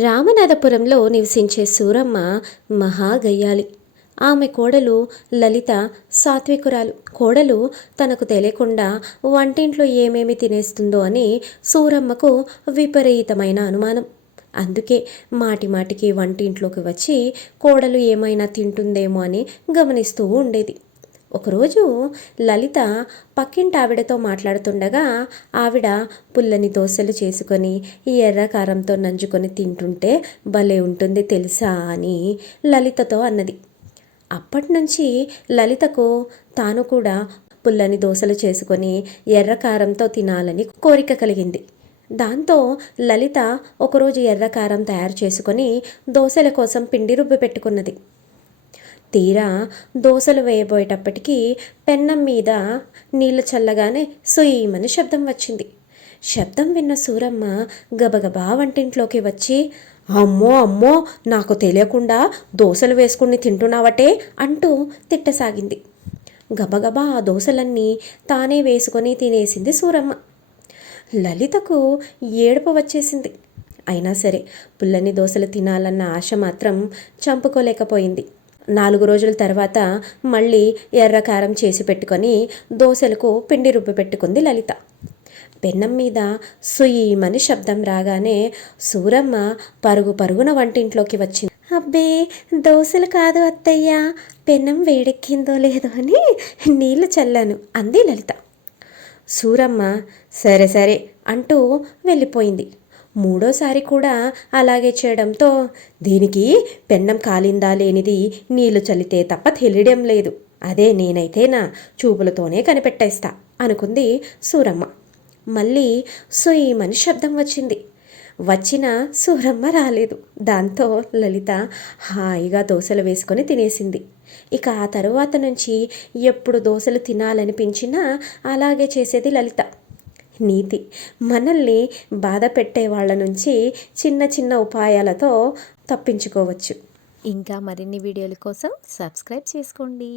రామనాథపురంలో నివసించే సూరమ్మ మహాగయ్యాలి. ఆమె కోడలు లలిత సాత్వికురాలు. కోడలు తనకు తెలియకుండా వంటింట్లో ఏమేమి తినేస్తుందో అని సూరమ్మకు విపరీతమైన అనుమానం. అందుకే మాటి మాటికి వంటింట్లోకి వచ్చి కోడలు ఏమైనా తింటుందేమో అని గమనిస్తూ ఉండేది. ఒకరోజు లలిత పక్కింటి ఆవిడతో మాట్లాడుతుండగా ఆవిడ పుల్లని దోశలు చేసుకొని ఈ ఎర్ర కారంతో నంజుకొని తింటుంటే భలే ఉంటుంది తెలుసా అని లలితతో అన్నది. అప్పటి నుంచి లలితకు తాను కూడా పుల్లని దోశలు చేసుకొని ఎర్ర కారంతో తినాలని కోరిక కలిగింది. దాంతో లలిత ఒకరోజు ఎర్ర కారం తయారు చేసుకొని దోశల కోసం పిండి రుబ్బి పెట్టుకున్నది. తీరా దోశలు వేయబోయేటప్పటికీ పెన్నం మీద నీళ్ళు చల్లగానే సుయ్యమని శబ్దం వచ్చింది. శబ్దం విన్న సూరమ్మ గబగబా వంటింట్లోకి వచ్చి అమ్మో అమ్మో నాకు తెలియకుండా దోశలు వేసుకుని తింటున్నావటే అంటూ తిట్టసాగింది. గబగబా ఆ దోశలన్నీ తానే వేసుకొని తినేసింది సూరమ్మ. లలితకు ఏడుపు వచ్చేసింది. అయినా సరే పుల్లని దోశలు తినాలన్న ఆశ మాత్రం చంపుకోలేకపోయింది. నాలుగు రోజుల తర్వాత మళ్ళీ ఎర్రకారం చేసి పెట్టుకొని దోశలకు పిండి రుబ్బి పెట్టుకుంది లలిత. పెన్నం మీద సుయీమని శబ్దం రాగానే సూరమ్మ పరుగు పరుగున వంటింట్లోకి వచ్చింది. అబ్బే దోశలు కాదు అత్తయ్య పెన్నం వేడెక్కిందో లేదో అని నీళ్ళు చల్లాను అంది లలిత. సూరమ్మ సరే సరే అంటూ వెళ్ళిపోయింది. మూడోసారి కూడా అలాగే చేయడంతో దీనికి పెన్నం కాలిందా లేనిది నీళ్ళు చల్లితే తప్ప తెలియడం లేదు. అదే నేనైతేనా చూపులతోనే కనిపెట్టేస్తా అనుకుంది సూరమ్మ. మళ్ళీ సుయమని శబ్దం వచ్చింది. వచ్చిన సూరమ్మ రాలేదు. దాంతో లలిత హాయిగా దోశలు వేసుకొని తినేసింది. ఇక ఆ తరువాత నుంచి ఎప్పుడు దోశలు తినాలనిపించినా అలాగే చేసేది లలిత. నీతి. మనల్ని బాధ పెట్టే వాళ్ళ నుంచి చిన్న చిన్న ఉపాయాలతో తప్పించుకోవచ్చు. ఇంకా మరిన్ని వీడియోల కోసం సబ్స్క్రైబ్ చేసుకోండి.